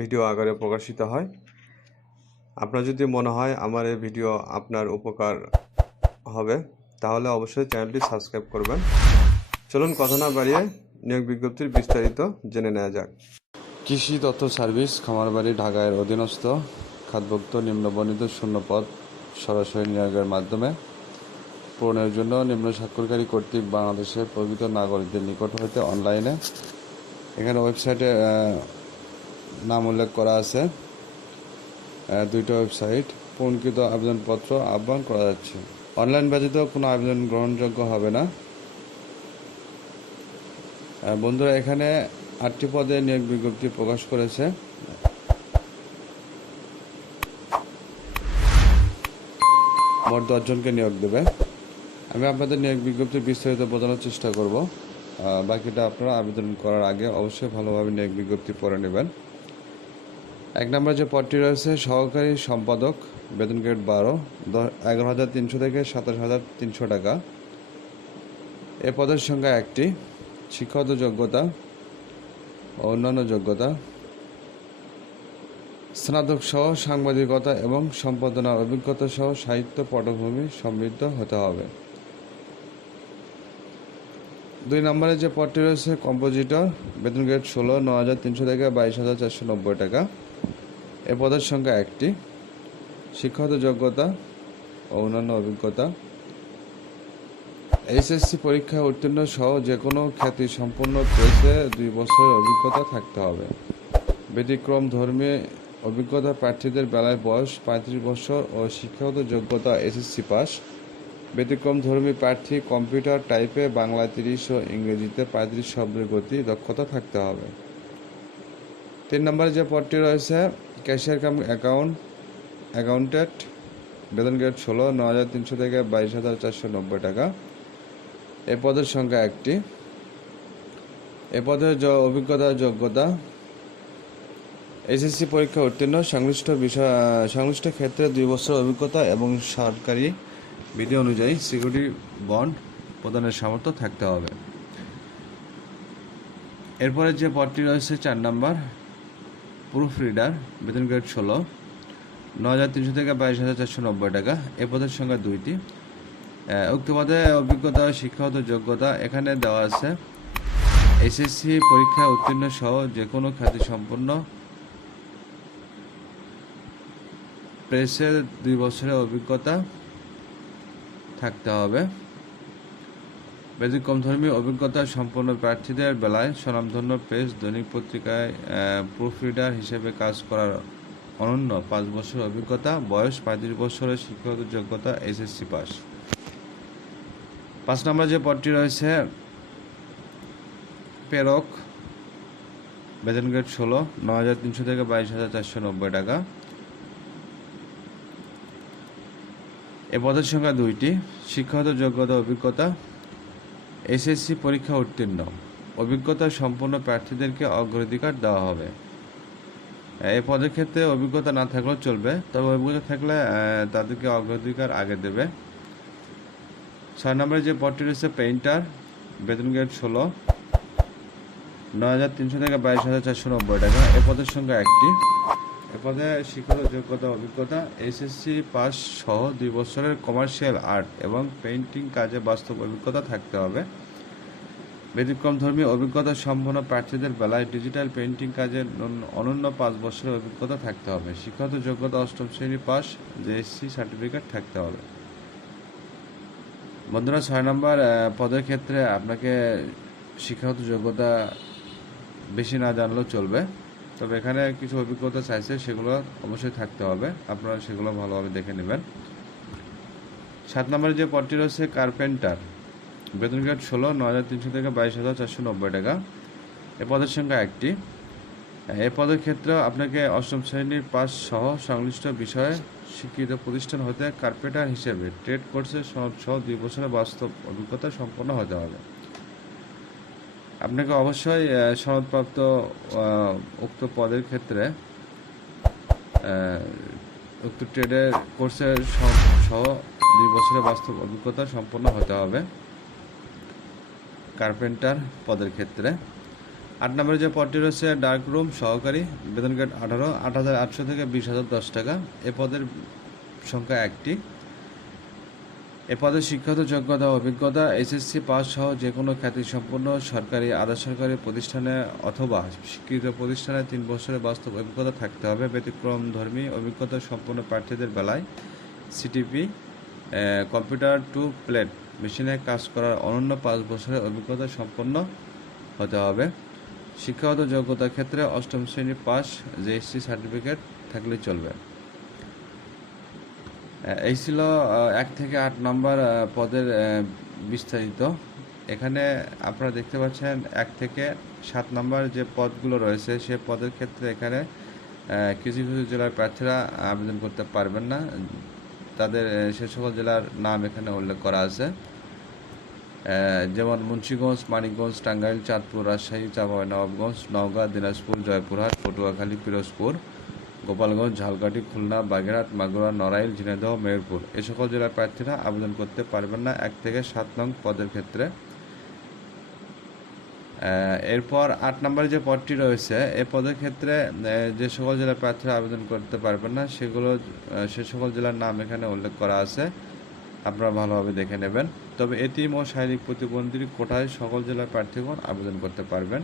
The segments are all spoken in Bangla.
ভিডিও আকারে প্রকাশিত হয়। আপনার যদি মনে হয় আমার এই ভিডিও আপনার উপকার হবে, তাহলে অবশ্যই চ্যানেলটি সাবস্ক্রাইব করবেন। চলুন কথা না বাড়িয়ে নিয়োগ বিজ্ঞপ্তির বিস্তারিত জেনে নেওয়া যাক। কৃষি তথ্য সার্ভিস, খামারবাড়ি, ঢাকায়ের অধীনস্থ, খাতভুক্ত, নিম্নবর্ণিত শূন্যপদ সরাসরি নিয়োগের মাধ্যমে। পূরণের জন্য নিম্ন স্বাক্ষরকারী কর্তৃক বাংলাদেশের প্রকৃত নাগরিকদের নিকট হইতে অনলাইনে এখানে ওয়েবসাইটে নাম উল্লেখ করা আছে। দুইটা ওয়েবসাইট পূরণকৃত আবেদনপত্র আহ্বান করা যাচ্ছে। অনলাইন ব্যতীত কোনো আবেদন গ্রহণযোগ্য হবে না। বন্ধুরা, এখানে আটটি পদে নিয়োগ বিজ্ঞপ্তি প্রকাশ করেছে। মোট দশজনকে নিয়োগ দেবে। আমি আপনাদের নিয়োগ বিজ্ঞপ্তি বিস্তারিত বোঝানোর চেষ্টা করব। বাকিটা আপনারা আবেদন করার আগে অবশ্যই ভালোভাবে নিয়োগ বিজ্ঞপ্তি পড়ে নেবেন। এক নম্বর যে পদটি রয়েছে, সহকারী সম্পাদক বেতন গ্রেড বারো এগারো হাজার তিনশো থেকে সাতাশ হাজার তিনশো টাকা। এ পদের সংখ্যা একটি, শিক্ষাগত যোগ্যতা ও অন্যান্য যোগ্যতা, স্নাতক সহ সাংবাদিকতা এবং সম্পাদনা অভিজ্ঞতা সহ সাহিত্য পটভূমি সমৃদ্ধ হতে হবে। দুই নম্বরে যে পদটি রয়েছে, কম্পোজিটর, বেতন গ্রেড ষোলো ন হাজার তিনশো থেকে বাইশ হাজার চারশো নব্বই টাকা। এ পদের সংখ্যা একটি। শিক্ষাগত যোগ্যতা ও অন্যান্য অভিজ্ঞতা। এইচএসসি পরীক্ষায় উত্তীর্ণ সহ যে কোনো খ্যাতি সম্পন্ন প্রেসে দুই বছরের অভিজ্ঞতা থাকতে হবে। ব্যতিক্রম ধর্মী অভিজ্ঞতা প্রার্থীদের বেলায় বয়স পঁয়ত্রিশ বছর ও শিক্ষাগত যোগ্যতা এসএসসি পাস। ব্যতিক্রম ধর্মী প্রার্থী কম্পিউটার টাইপে বাংলা তিরিশ ও ইংরেজিতে পঁয়ত্রিশ শব্দের গতি দক্ষতা থাকতে হবে। তিন নম্বরে যে পদটি রয়েছে ক্যাশিয়ার কাম অ্যাকাউন্ট অ্যাকাউন্টেন্ট বেতন গ্রেড ষোলো ন হাজার তিনশো থেকে বাইশ হাজার চারশো নব্বই টাকা। এ পদের সংখ্যা একটি। এ পদের অভিজ্ঞতা, যোগ্যতা। এসএসসি পরীক্ষা উত্তীর্ণ, সংশ্লিষ্ট বিষয়, সংশ্লিষ্ট ক্ষেত্রে দুই বছর অভিজ্ঞতা এবং সরকারি বিধি অনুযায়ী সিকিউরিটি বন্ড প্রদানের সামর্থ্য থাকতে হবে। এরপরে যে পদটি রয়েছে, চার নাম্বার প্রুফ রিডার বেতন গ্রেড ষোলো ন হাজার তিনশো থেকে বাইশ হাজার চারশো নব্বই টাকা। এ পদের সংখ্যা দুইটি। উক্ত পদে অভিজ্ঞতা, শিক্ষাগত যোগ্যতা এখানে দেওয়া আছে। এসএসসি পরীক্ষায় উত্তীর্ণ সহ যে কোনো খ্যাতি সম্পন্ন প্রেসের দুই বছরের অভিজ্ঞতা থাকতে হবে। ব্যতিক্রম ধর্মী অভিজ্ঞতা সম্পন্ন প্রার্থীদের বেলায় স্বনামধন্য প্রেস দৈনিক পত্রিকায় প্রুফ রিডার হিসেবে কাজ করার অনন্য পাঁচ বছর অভিজ্ঞতা, বয়স পঁয়ত্রিশ বছরের শিক্ষাগত যোগ্যতা, এসএসসি পাস। পাঁচ নম্বর যে পদটি রয়েছে পেরক বেতন গ্রেড ষোলো ন হাজার তিনশো থেকে বাইশ হাজার চারশো নব্বই টাকা। এ পদের সংখ্যা দুইটি, শিক্ষাগত যোগ্যতা, অভিজ্ঞতা এসএসসি পরীক্ষা উত্তীর্ণ। অভিজ্ঞতা সম্পন্ন প্রার্থীদেরকে অগ্রাধিকার দেওয়া হবে। এই পদের ক্ষেত্রে অভিজ্ঞতা না থাকলেও চলবে, তবে অভিজ্ঞতা থাকলে তাদেরকে অগ্রাধিকার আগে দেবে। ছয় নম্বরে যে পদটি রয়েছে, পেইন্টার, বেতন গেট ষোলো, নয় হাজার তিনশো থেকে বাইশ হাজার চারশো নব্বই টাকা। এ পদের সংখ্যা একটি। এ পদে যোগ্যতা, অভিজ্ঞতা এসএসসি পাস সহ দুই বছরের কমার্শিয়াল আর্ট এবং পেইন্টিং কাজে বাস্তব অভিজ্ঞতা থাকতে হবে। ব্যতিক্রম ধর্মী অভিজ্ঞতা সম্পন্ন প্রার্থীদের বেলায় ডিজিটাল পেইন্টিং কাজে অনন্য পাঁচ বছরের অভিজ্ঞতা থাকতে হবে। শিক্ষাগত যোগ্যতা অষ্টম শ্রেণি পাস জেএসসি সার্টিফিকেট থাকতে হবে। বন্ধুরা, ছয় নম্বর পদের ক্ষেত্রে আপনাকে শিক্ষাগত যোগ্যতা বেশি না জানলেও চলবে। তবে এখানে কিছু অভিজ্ঞতা চাইছে, সেগুলো অবশ্যই থাকতে হবে। আপনারা সেগুলো ভালোভাবে দেখে নেবেন। সাত নম্বরে যে পদটি রয়েছে, কার্পেন্টার। বেতন গ্রেড ষোলো ন হাজার তিনশো থেকে বাইশ হাজার চারশো নব্বই টাকা। এ পদের সংখ্যা একটি। এ পদের ক্ষেত্রে আপনাকে অষ্টম শ্রেণির পাস সহ সংশ্লিষ্ট বিষয়ে স্বীকৃত প্রতিষ্ঠান হতে কার্পেটার হিসেবে ট্রেড কোর্সের সহ দুই বছরের বাস্তব অভিজ্ঞতা সম্পন্ন হতে হবে। আপনাকে অবশ্যই সনদপ্রাপ্ত উক্ত পদের ক্ষেত্রে উক্ত ট্রেডের কোর্সের সহ দুই বছরের বাস্তব অভিজ্ঞতা সম্পন্ন হতে হবে। কার্পেন্টার পদের ক্ষেত্রে। আট নম্বরে যে পদটি রয়েছে, ডার্ক রুম, সহকারী বেতন গ্রেড আঠারো, আট হাজার আটশো থেকে বিশ হাজার দশ টাকা। এ পদের সংখ্যা একটি। এ পদের শিক্ষাগত যোগ্যতা, অভিজ্ঞতা, এসএসসি পাস সহ যে কোনো খ্যাতিসম্পন্ন সরকারি আধা সরকারি প্রতিষ্ঠানে অথবা স্বীকৃত প্রতিষ্ঠানে তিন বছরের বাস্তব অভিজ্ঞতা থাকতে হবে। ব্যতিক্রম, ধর্মী, অভিজ্ঞতা সম্পন্ন প্রার্থীদের বেলায় সিটিপি কম্পিউটার টু প্লেট মেশিনে কাজ করার অনন্য পাঁচ বছরের অভিজ্ঞতা সম্পন্ন হতে হবে। শিক্ষাগত যোগ্যতার ক্ষেত্রে অষ্টম শ্রেণি পাস জিএসসি সার্টিফিকেট থাকলে চলবে। এই ছিল এক থেকে আট নম্বর পদের বিস্তারিত। এখানে আপনারা দেখতে পাচ্ছেন এক থেকে সাত নম্বর যে পদগুলো রয়েছে, সে পদের ক্ষেত্রে এখানে কিছু কিছু জেলার প্রার্থীরা আবেদন করতে পারবেন না। তাদের সে সকল জেলার নাম এখানে উল্লেখ করা আছে। যেমন মুন্সীগঞ্জ, মানিকগঞ্জ, টাঙ্গাইল, চাঁদপুর, রাজশাহী, চাঁপাই, নবাবগঞ্জ, নওগাঁ, দিনাজপুর, জয়পুরহাট, পটুয়াখালী, পিরোজপুর। গোপালগঞ্জ, ঝালকাঠি, খুলনা, বাগেরহাট, মাগুরা, নড়াইল, ঝিনাইদহ, মেহেরপুর। এ সকল জেলার প্রার্থীরা আবেদন করতে পারবেন না এক থেকে সাত নং পদের ক্ষেত্রে। এরপর আট নম্বরে যে পদটি রয়েছে, এ পদের ক্ষেত্রে যে সকল জেলার প্রার্থীরা আবেদন করতে পারবেন না, সেগুলো সে সকল জেলার নাম এখানে উল্লেখ করা আছে। আপনারা ভালোভাবে দেখে নেবেন। তবে এতিম ও শারীরিক প্রতিবন্ধীর কোটায় সকল জেলার প্রার্থীগণ আবেদন করতে পারবেন।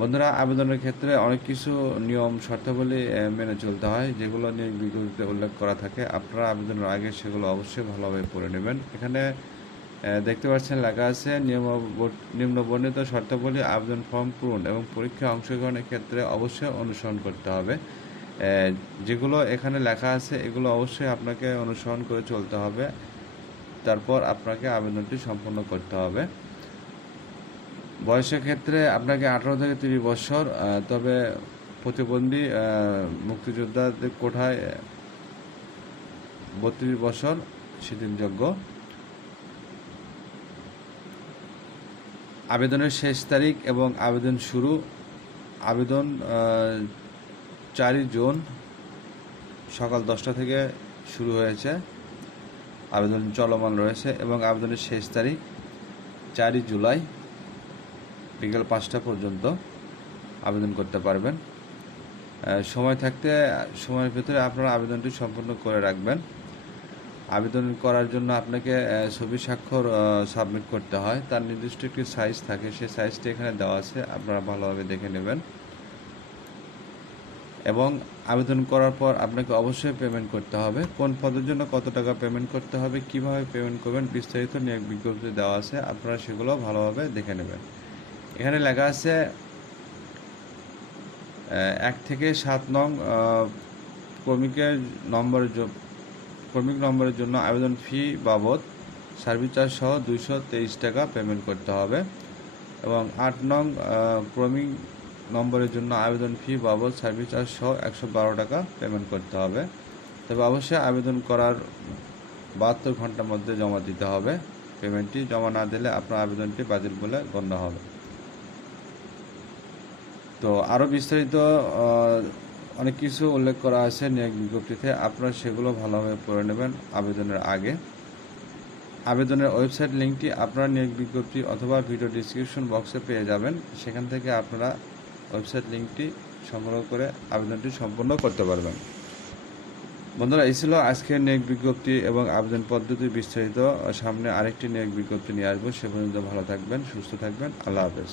বন্ধুরা, আবেদনের ক্ষেত্রে অনেক কিছু নিয়ম, শর্তাবলী মেনে চলতে হয়, যেগুলো নিয়ে বিজ্ঞপ্তিতে উল্লেখ করা থাকে। আপনারা আবেদনের আগে সেগুলো অবশ্যই ভালোভাবে পড়ে নেবেন। এখানে দেখতে পাচ্ছেন লেখা আছে নিয়ম নিম্ন বর্ণিত শর্তাবলী, আবেদন ফর্ম পূরণ এবং পরীক্ষায় অংশগ্রহণের ক্ষেত্রে অবশ্যই অনুসরণ করতে হবে। যেগুলো এখানে লেখা আছে, এগুলো অবশ্যই আপনাকে অনুসরণ করে চলতে হবে। তারপর আপনাকে আবেদনটি সম্পন্ন করতে হবে। বয়সের ক্ষেত্রে আপনাকে আঠারো থেকে তিরিশ বছর তবে প্রতিবন্ধী মুক্তিযোদ্ধাদের কোঠায় বত্রিশ বছর শিথিলযোগ্য আবেদনের শেষ তারিখ এবং আবেদন শুরু, আবেদন চারই জুন সকাল দশটা থেকে শুরু হয়েছে। আবেদন চলমান রয়েছে এবং আবেদনের শেষ তারিখ চারই জুলাই। বিকেল পাঁচটা পর্যন্ত আবেদন করতে পারবেন। সময় থাকতে, সময়ের ভিতরে আপনারা আবেদনটি সম্পূর্ণ করে রাখবেন। আবেদন করার জন্য আপনাকে ছবি স্বাক্ষর সাবমিট করতে হয়। তার নির্দিষ্ট একটি সাইজ থাকে, সেই সাইজটি এখানে দেওয়া আছে। আপনারা ভালোভাবে দেখে নেবেন। এবং আবেদন করার পর আপনাকে অবশ্যই পেমেন্ট করতে হবে। কোন পদের জন্য কত টাকা পেমেন্ট করতে হবে, কীভাবে পেমেন্ট করবেন, বিস্তারিত নিয়োগ বিজ্ঞপ্তি দেওয়া আছে। আপনারা সেগুলো ভালোভাবে দেখে নেবেন। এখানে লেখা আছে এক থেকে সাত নং কর্মীকের নম্বরের কর্মিক নম্বরের জন্য আবেদন ফি বাবদ সার্ভিস চার্জ সহ দুইশো তেইশ টাকা পেমেন্ট করতে হবে এবং আট নং ক্রমিক নম্বরের জন্য আবেদন ফি বাবদ সার্ভিস চার্জ সহ একশো বারো টাকা পেমেন্ট করতে হবে। তবে অবশ্যই আবেদন করার বাহাত্তর ঘণ্টার মধ্যে জমা দিতে হবে। পেমেন্টটি জমা না দিলে আপনার আবেদনটি বাতিল বলে গণ্য হবে। তো আরও বিস্তারিত অনেক কিছু উল্লেখ করা আছে নিয়োগ বিজ্ঞপ্তিতে। আপনারা সেগুলো ভালোভাবে পড়ে নেবেন আবেদনের আগে। আবেদনের ওয়েবসাইট লিঙ্কটি আপনার নিয়োগ বিজ্ঞপ্তি অথবা ভিডিও ডিসক্রিপশন বক্সে পেয়ে যাবেন। সেখান থেকে আপনারা ওয়েবসাইট লিঙ্কটি সংগ্রহ করে আবেদনটি সম্পন্ন করতে পারবেন। বন্ধুরা, এই ছিল আজকের নিয়োগ বিজ্ঞপ্তি এবং আবেদন পদ্ধতি বিস্তারিত। সামনে আরেকটি নিয়োগ বিজ্ঞপ্তি নিয়ে আসব। সে পর্যন্ত ভালো থাকবেন, সুস্থ থাকবেন। আল্লাহ হাফেজ।